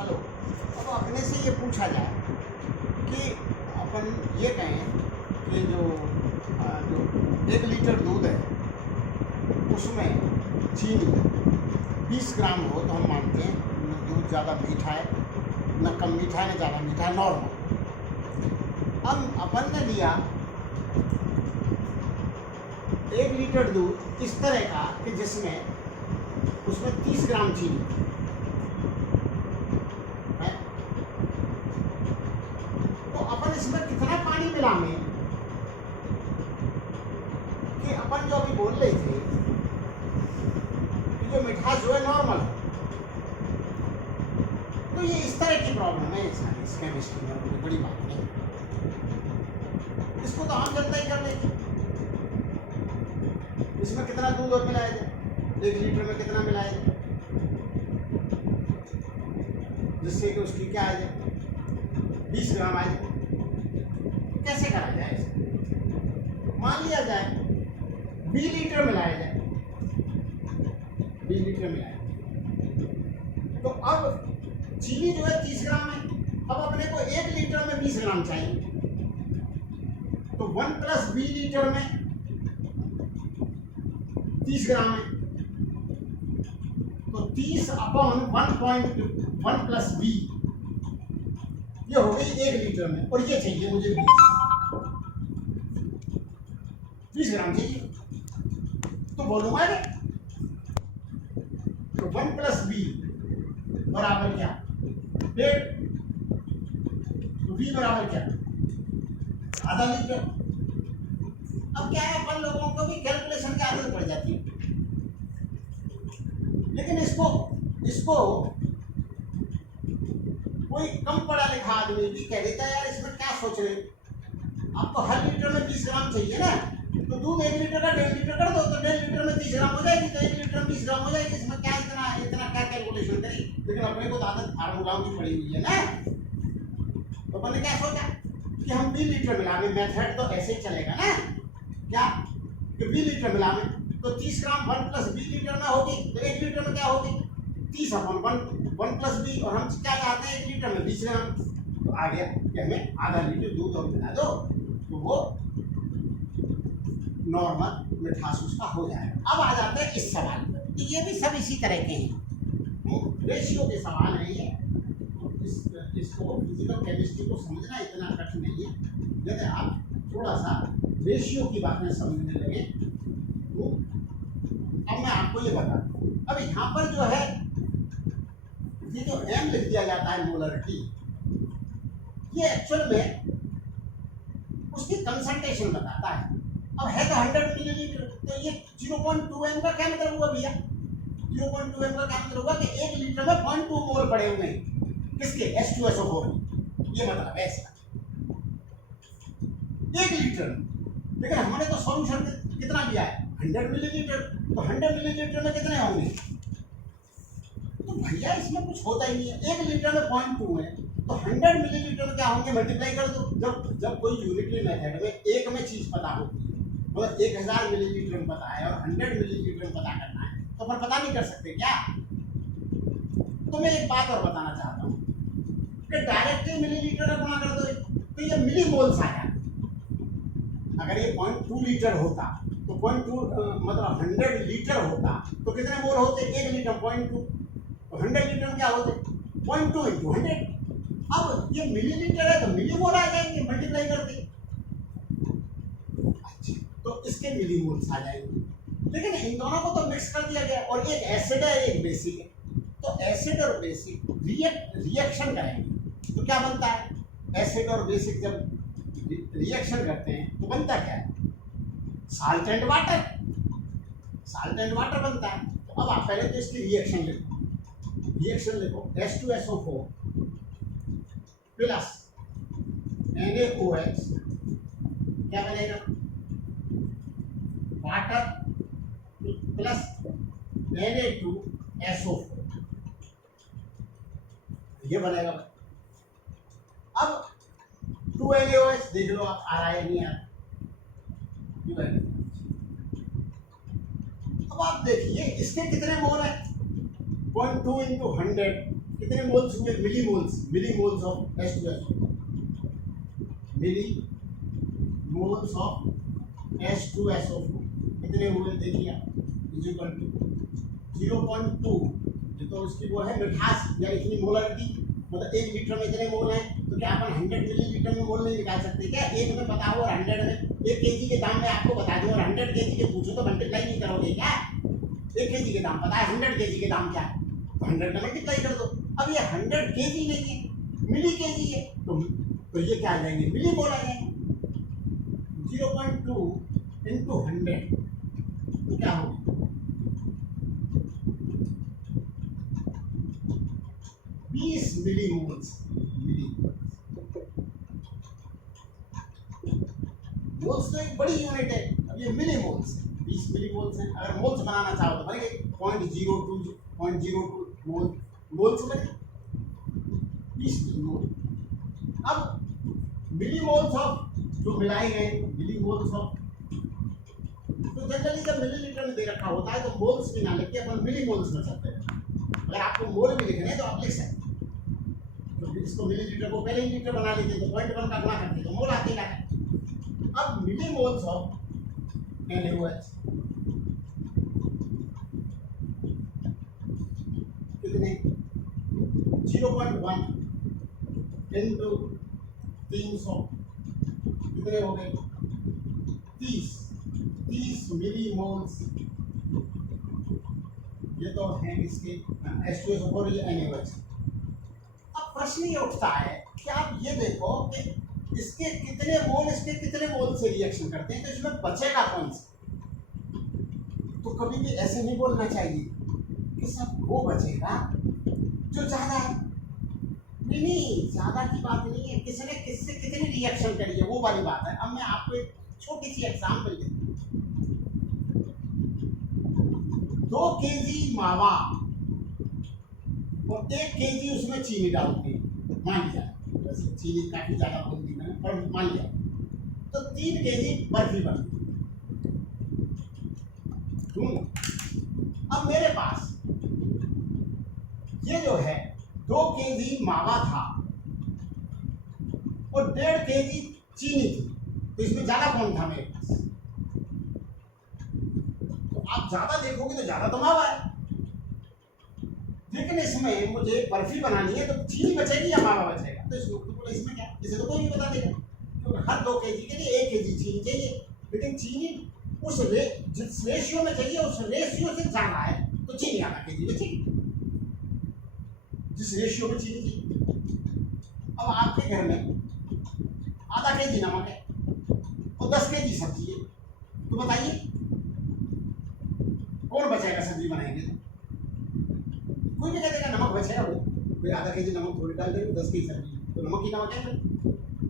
Hello. अब अपने से ये पूछा जाए कि अपन ये कहें कि जो 1 लीटर दूध है उसमें चीनी 20 ग्राम हो तो हम मानते हैं न दूध ज़्यादा मीठा है, न कम मीठा है, न ज़्यादा मीठा है, नॉर्मल। अब अपन ने लिया 1 लीटर दूध इस तरह का कि जिसमें उसमें 30 ग्राम चीनी है, तो अपन इसमें कितना पानी मिलाएंगे कि अपन जो अभी बोल रहे थे कि जो मिठास जो है नॉर्मल है। तो ये इस तरह की प्रॉब्लम है इस केमिस्ट्री में, कोई बड़ी बात नहीं, इसको तो आम जनता ही कर लेगी। इसमें कितना दूध और मिलाया जाए, 1 लीटर में कितना मिलाया जाए जिससे कि उसकी क्या आ जाए 20 ग्राम आ जाए। कैसे करा जाए इसे? मान लिया जाए 20 लीटर मिलाया जाए, 20 लीटर मिलाया तो अब चीनी जो है 30 ग्राम है। अब अपने को 1 लीटर में 20 ग्राम चाहिए, तो 1 + 20 लीटर में 30 ग्राम है, तो 30/1.1 + 20 ये हो गई 1 लीटर में, और ये चाहिए मुझे 20 ग्राम चाहिए। तो बोलूंगा तो 1 + 20 बराबर क्या, 1.5, तो 20 बराबर क्या, आधा लीटर। अब क्या है, अपन लोगों को भी कैलकुलेशन की आदत पड़ जाती है, लेकिन इसको कोई कम पढ़ा लिखा आदमी भी कह देता है यार इसमें क्या सोच रहे हो, आपको हर लीटर में 20 ग्राम चाहिए ना, तो दूध 1 लीटर का 1.5 लीटर कर दो, तो 1.5 लीटर में 30 ग्राम हो जाएगी, तो 1 लीटर में 20 ग्राम हो जाएगी। इसमें क्या इतना क्या कैलकुलेशन करी, लेकिन अपने को तो आदत फार्मूलाओं की पड़ी हुई है ना। तो अपन ने क्या सोचा कि हम 20 लीटर मिलावे, मेथड तो ऐसे ही चलेगा ना, क्या कि 20 लीटर मिलावे तो 30 ग्राम 1 + 20 लीटर में होगी, तो 1 लीटर में क्या होगी 30/1 + 20, और हम क्या चाहते हैं 1 लीटर में 20 ग्राम। तो आ गया कि हमें आधा लीटर दूध और मिला दो तो वो नॉर्मल मिठास उसका हो जाएगा। अब आ जाते हैं इस सवाल पर, तो ये भी सब इसी तरह के हैं, रेशियो के सवाल है ये। इसको फिजिकल केमिस्ट्री को समझना इतना कठिन नहीं है, यदि आप थोड़ा सा रेशियो की बातें समझने लगे तो। अब मैं आपको ये बता दूं, अब यहाँ पर जो है ये जो m लिख दिया जाता है मोलरिटी, ये एक्चुअल में उसकी कंसंट्रेशन बताता है। अब है तो 100 मिलीलीटर, तो ये 0.2 m का क्या मतलब हुआ भैया, 0.2 m का क्या मतलब हुआ कि 1 लीटर में 0.2 मोल पड़े हुए हैं किसके, H2SO4, ये मतलब है इसका 1 लीटर। लेकिन हमने तो सॉल्यूशन कितना लिया है 100 मिलीलीटर, तो 100 मिलीलीटर में कितने होंगे, तो भैया इसमें कुछ होता ही नहीं है। 1 लीटर में 0.2 है, तो 100 मिलीलीटर में क्या होंगे, मल्टीप्लाई कर दो। जब कोई यूनिटरी मेथड में एक में चीज पता होती है, मतलब 1000 मिलीलीटर में पता है और 100 मिलीलीटर में पता करना है, तो अपन पता नहीं कर सकते क्या। तो मैं एक बात और बताना चाहता हूँ कि डायरेक्टली मिलीलीटर का गुणा कर दो तो ये मिलीमोल्स आ जाते। अगर ये 0.2 लीटर होता तो 0.2 मतलब 100 लीटर होता तो कितने मोल होते, 1 लीटर 0.2, तो 100 लीटर में क्या होते 0.2 × 100। अब ये मिलीलीटर है तो मिलीमोल आ जाएंगे, मल्टीप्लाई करते अच्छा, तो इसके मिलीमोल्स आ जाएंगे। लेकिन इन दोनों को तो मिक्स कर दिया गया, और एक एसिड है एक बेसिक है, तो एसिड और बेसिक रिएक्शन करेंगे तो क्या बनता है, एसिड और बेसिक जब रिएक्शन करते हैं तो बनता क्या है, salt and water, salt and water बनता है। तो अब आप पहले तो इसकी रिएक्शन लिखो H2SO4 प्लस NaOH क्या बनेगा, वाटर प्लस Na2SO4 ये बनेगा। अब 2NaOH देख लो आप, आ रहा है नहीं आ रहा, अब आप देखिए इसके कितने मोल है, 0.2 × 100 कितने मोल्स हुए? Millimoles of H2SO, millimoles of H2SO4 कितने हुए देखिए इज इक्वल टू 0.2। ये तो उसकी वो है मिठास या इतनी मोलरिटी, मतलब 1 लीटर में इतने मोल हैं, तो क्या अपन 100 मिलीलीटर में मोल नहीं निकाल सकते क्या? एक में पता हो और 100 में, 1 केजी के दाम में आपको बता दूं और 100 केजी के पूछो तो मल्टीप्लाई नहीं करोगे क्या? 1 केजी के दाम पता है, 100 केजी के दाम क्या है, तो 100 का मल्टीप्लाई कर दो। अब ये 100 केजी नहीं है, मिली केजी है, तो ये क्या आ जाएंगे? मिली मोल आ जाएंगे। 0.2 इंटू 100 तो क्या होगा? 20 मिली मोल्स। मोल्स तो एक बड़ी यूनिट है, अब ये मिली मोल्स 20 मिली मोल्स हैं। अगर मोल्स बनाना चाहो तो बनेंगे 0.02 मोल्स बने 20 मिली मोल। अब मिली मोल्स ऑफ जो मिलाए गए मिली मोल्स ऑफ, तो जनरली जब मिलीलीटर में दे रखा होता है तो मोल्स भी ना लिख के अपन मिली मोल्स में सकते हैं। अगर आपको मोल भी लिखने हैं तो आप लिख सकते हैं, तो इसको मिलीलीटर को पहले ही लीटर बना लेते तो 0.1 का गुणा करते तो मोल आते हैं। अब मिली मोल्स ऑफ NaOH कितने? 0.1 इंटू 300 कितने हो गए? 30 मिली मोल्स। ये तो है इसके H2SO4 ये NaOH। अब प्रश्न ये उठता है कि आप ये देखो कि इसके कितने मोल इसके कितने मोल से रिएक्शन करते हैं, तो इसमें बचेगा कौन सा? तो कभी भी ऐसे नहीं बोलना चाहिए कि सब वो बचेगा जो ज्यादा है। नहीं, ज्यादा की बात नहीं है, किसने किससे कितनी रिएक्शन करी है वो वाली बात है। अब मैं आपको एक छोटी सी एग्जाम्पल देता हूँ। 2 केजी मावा और 1 केजी उसमें चीनी डालते हैं, मान लिया, वैसे चीनी काफी ज्यादा बोल दी मैंने पर मान लिया, तो 3 केजी बर्फी बनती। अब मेरे पास ये जो है 2 केजी मावा था और 1.5 केजी चीनी थी, तो इसमें ज्यादा कौन था मेरे पास? तो आप ज्यादा देखोगे तो ज्यादा तो मावा है, लेकिन इसमें मुझे बर्फी बनानी है तो चीनी बचेगी या मावा बचेगा? तो इसमें क्या, इसे तो कोई नहीं बता देगा, क्योंकि हर 2 केजी के लिए 1 केजी चीनी चाहिए, लेकिन चीनी उस जिस रेशियो में चाहिए उस रेशियो से ज्यादा है तो चीनी आधा केजी बचेगी, जिस रेशियो में चीनी चाहिए। अब आपके घर में आधा केजी नमक है और 10 केजी सब्जी है, तो बताइए कौन बचेगा? सब्जी बनाएंगे तो कोई भी कह देगा नमक बचेगा, वो कोई आधा केजी नमक थोड़ी डाल देंगे, 10 केजी सब्जी तो नमक ही नमक है।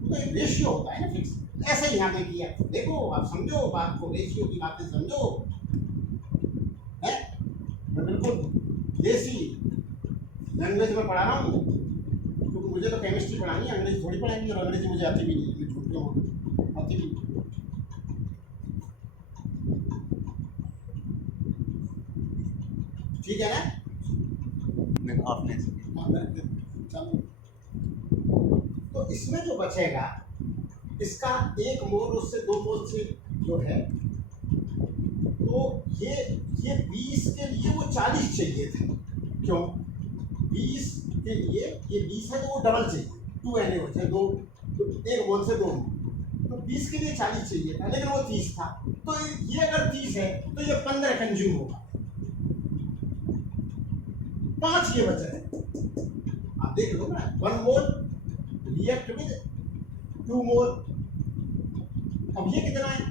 तो एक रेशियो होता है ना फिक्स, ऐसे ही यहाँ पे किया। देखो आप समझो बात को, रेशियो की बातें समझो है। मैं बिल्कुल देसी लैंग्वेज में पढ़ा रहा हूँ, क्योंकि मुझे तो केमिस्ट्री पढ़ानी है, अंग्रेजी थोड़ी पढ़ाएंगे, और अंग्रेजी मुझे आती भी नहीं, मैं झूठ क्यों बोलूं, आती भी नहीं। ठीक है ना? आपने चलो, तो इसमें जो बचेगा इसका 1 मोल उससे 2 मोल से जो है, तो ये 20 के लिए वो 40 चाहिए था। क्यों? 20 के लिए ये 20 है तो वो डबल चाहिए, 2 NaOH है, 1 मोल से 2 मोल, तो 20 के लिए 40 चाहिए था, लेकिन वो 30 था। तो ये अगर 30 है तो ये 15 कंज्यूम होगा, 5 ये बच रहे। आप देख लो ना, 1 मोल रिएक्ट विद 2 मोल। अब ये कितना है?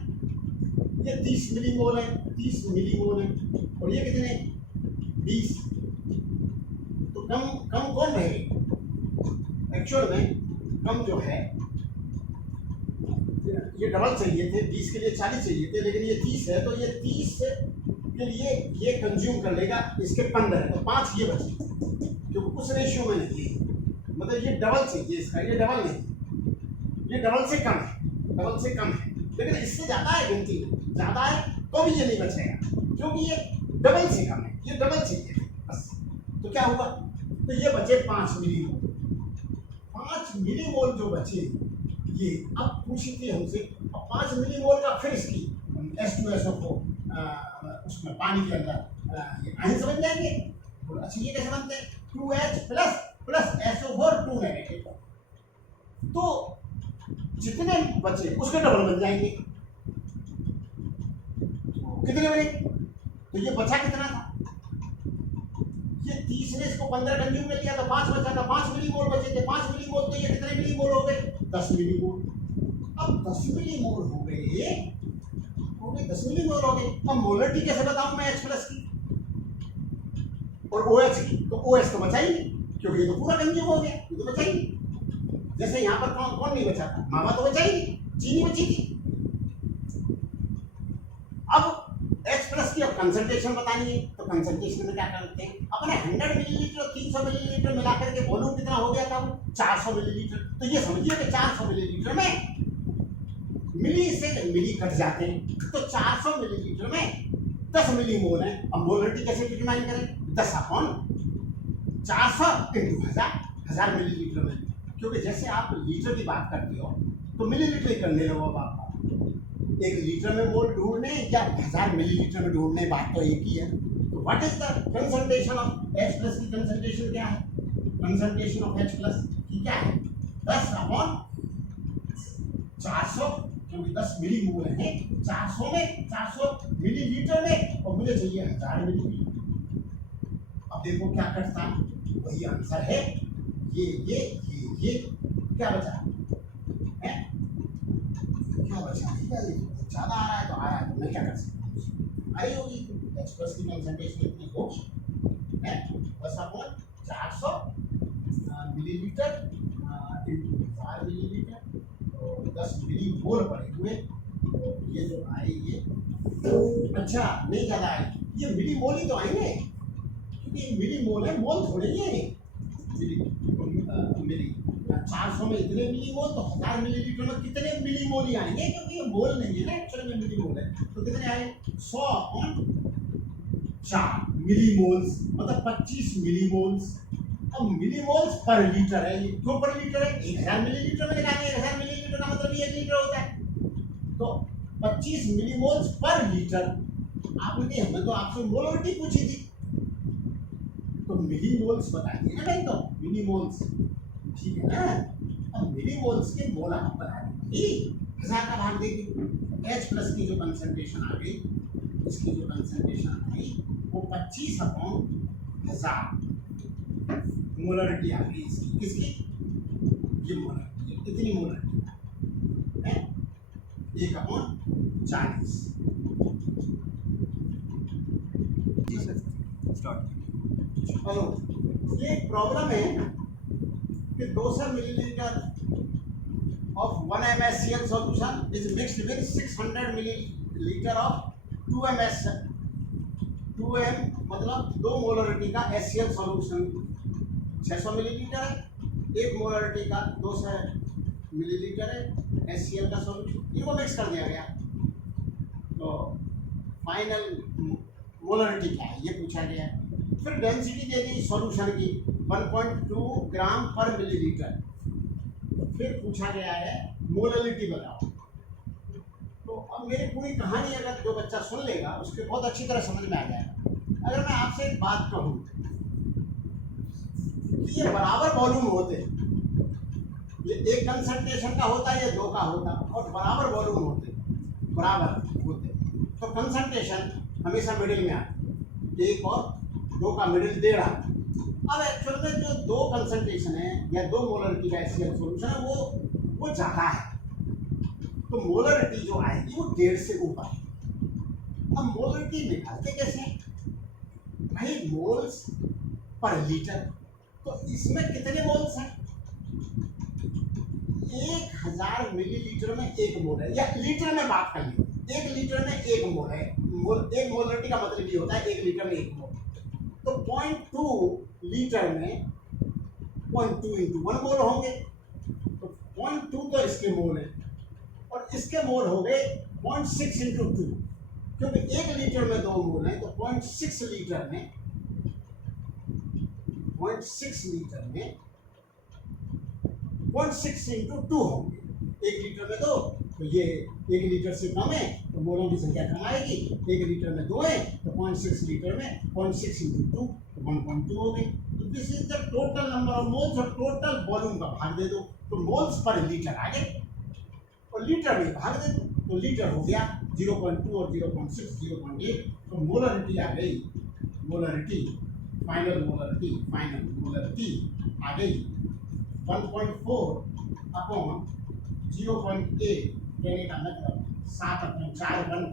ये 30 मिली मोल है, 30 मिली मोल है, और ये कितने? 20। तो कम कौन रहेगा? एक्चुअल में कम जो है, ये डबल चाहिए थे, 20 के लिए 40 चाहिए थे, लेकिन ये 30 है, तो ये 30 के लिए ये कंज्यूम कर लेगा, इसके 15 है, तो 5 ये बचे, क्योंकि उस रेशियो में नहीं है, मतलब ये डबल चाहिए इसका, ये डबल नहीं, ये डबल से कम है, डबल से कम है, लेकिन इससे ज़्यादा है, गिनती ज़्यादा है तो भी ये नहीं बचेगा, क्योंकि ये डबल से कम है, ये डबल चाहिए बस। तो क्या हुआ? तो ये बचे 5 मिली मोल। 5 मिली मोल जो बचे ये अब पूछी थी हमसे, अब 5 मिली मोल का फिर इसकी H2SO4 उसमें पानी के अंदर ये आयन बन जाएंगे। अच्छा ये कैसे बनते हैं? 2H प्लस SO4 2 नेगेटिव, तो जितने बचे उसके डबल बन जाएंगे। कितने बने? तो ये बचा कितना था? ये 30 ने इसको 15 कंज्यूम कर लिया तो 5 बचा था, 5 मिली मोल बचे थे। 5 मिली मोल, तो ये कितने मिली मोल हो गए? 10 मिली मोल। अब 10 मिली मोल हो गए 10 मिली मोल हो गए। अब मोलरिटी कैसे बताऊं मैं H प्लस की और OH की? तो OH तो बचा ही नहीं, क्योंकि ये तो पूरा कंज्यूम हो गया, ये तो बचा ही नहीं। जैसे यहाँ पर कौन नहीं बचा था? मावा तो बचा ही नहीं, चीनी बची थी। अब H प्लस की अब कंसंट्रेशन बतानी है, तो कंसंट्रेशन में क्या करते हैं? अपने 100 मिलीलीटर और 300 मिलीलीटर मिलाकर के वॉल्यूम कितना हो गया था? 400 मिलीलीटर। तो ये समझिए कि 400 मिलीलीटर में मिली से मिली कट जाते हैं, तो 400 मिलीलीटर में 10 मिली मोल है। अब मोलरिटी कैसे डिटरमाइन करें? 10 अपॉन 400 इंटू 1000 मिलीलीटर में, क्योंकि जैसे आप लीटर की बात करते हो तो मिलीलीटर ही करने लगो। अब आप 1 लीटर में मोल ढूंढने या 1000 मिलीलीटर में ढूंढने, बात तो एक ही है। तो what is the concentration of H plus की कंसंट्रेशन क्या है? कंसंट्रेशन ऑफ H प्लस की क्या है? 10 अपॉन 400, क्योंकि 10 मिली मोल है 400 में, 400 मिलीलीटर में, और मुझे चाहिए 1000 मिलीलीटर। अब देखो क्या करता है, वही आंसर है। ये क्या बचा है? क्या बचा है? ज्यादा आ रहा है तो आ रहा है, तो मैं क्या कर सकता हूँ? आई होगी H प्लस की कंसंट्रेशन इतनी होगी है, बस अपॉन 400 मिलीलीटर इंटू 1000 मिलीलीटर, तो 10 मिली मोल पड़े हुए। तो ये जो आए ये अच्छा नहीं ज़्यादा आए, ये मिली मोल ही तो आएंगे, क्योंकि मिली मोल है, मोल थोड़े ही है। मिली 400 में इतने मिली मोल, तो 1000 मिलीलीटर में कितने मिली मोल ही आएंगे, क्योंकि ये मोल नहीं है ना, एक्चुअली में मिली मोल है। तो कितने आए? 100 अपॉन 4 मिली मोल्स, मतलब 25 मिली मोल्स। अब मिली मोल्स पर लीटर है, ये क्यों पर लीटर है? 1000 मिलीलीटर में निकालेंगे, 1000 मिलीलीटर का मतलब 1 लीटर होता है, तो 25 मिली मोल्स पर लीटर। आपने हमें तो आपसे मोलरिटी पूछी थी, तो मिली मोल्स बताइए ना भाई, तो मिली मोल्स, ठीक है ना। अब मिली मोल्स के मोल आप बना देंगे, 1000 का भाग देंगे। H प्लस की जो कंसंट्रेशन आ गई, इसकी जो कंसंट्रेशन आई वो 25 अपॉन 1000 मोलरिटी आ गई इसकी, किसकी? ये मोलरिटी, इतनी मोलरिटी है 1 अपॉन 40। हेलो, ये एक प्रॉब्लम है कि 200 millilitre of 1 mSCl solution is mixed with 600 millilitre of 2 ms 2m मतलब 2 मोलरिटी का HCl सॉल्यूशन 600 मिलीलीटर है, 1 मोलरिटी का 200 मिलीलीटर है HCl का सॉल्यूशन, इनको मिक्स कर दिया गया। तो फाइनल मोलरिटी क्या है ये पूछा गया है। फिर डेंसिटी दे दी सॉल्यूशन की 1.2 ग्राम पर मिलीलीटर। फिर पूछा गया है मोलरिटी बताओ। तो अब मेरी पूरी कहानी अगर जो बच्चा सुन लेगा उसके बहुत अच्छी तरह समझ में आ जाएगा। अगर मैं आपसे एक बात कहूँ कि ये बराबर वॉल्यूम होते, ये एक कंसंट्रेशन का होता है, ये 2 का होता, और बराबर वॉल्यूम होते, बराबर होते, तो कंसंट्रेशन हमेशा मिडिल में आती, 1 और 2 का मिडिल 1.5। अब एक्चुअल में जो 2 कंसंट्रेशन है या 2 मोलरिटी का HCl सॉल्यूशन है वो ज़्यादा है, तो मोलरिटी जो आएगी वो 1.5 से ऊपर है। अब मोलरिटी निकालते कैसे हैं भाई? मोल्स पर लीटर, तो इसमें कितने मोल्स हैं? 1000 मिलीलीटर में 1 मोल है, या लीटर में बात कर लीजिए, 1 लीटर में 1 मोल है। एक मोलरिटी का मतलब ये होता है 1 लीटर में 1 मोल, तो 0.2 लीटर में 0.2 इंटू 1 मोल होंगे, तो 0.2 तो इसके मोल है, और इसके मोल हो गए 0.6 इंटू 2, क्योंकि 1 लीटर में 2 मोल है, तो 0.6 लीटर में 0.6 लीटर में 0.6 इंटू 2 होंगे। 1 लीटर में 2, तो ये 1 लीटर से कम है तो मोलों की संख्या कम आएगी। 1 लीटर में 2 है तो 0.6 लीटर में 0.6 इंटू 2 तो 1.2 हो गई। तो this is the total number of moles और टोटल वॉल्यूम का भाग दे दो तो मोल्स पर लीटर आ गए और लीटर में भाग दे दो तो लीटर हो गया 0.2 और 0.6 0.8। तो मोलरिटी आ गई, मोलरिटी फाइनल मोलरिटी आ गई 1.4 अपॉन 0.8 कहने का मतलब 7/4 1.